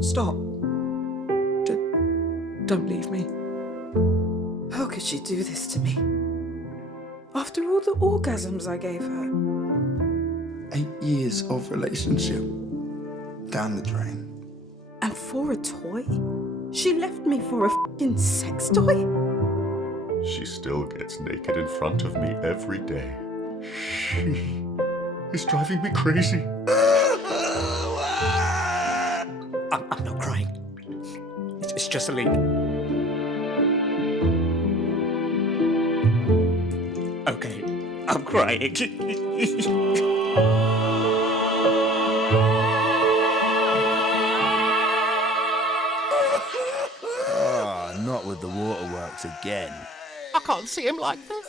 Stop. Don't leave me. How could she do this to me? After all the orgasms I gave her. 8 years of relationship down the drain. And for a toy? She left me for a f***ing sex toy? She still gets naked in front of me every day. She is driving me crazy. I'm not crying. It's just a leak. Okay, I'm crying. Not with the waterworks again. I can't see him like this.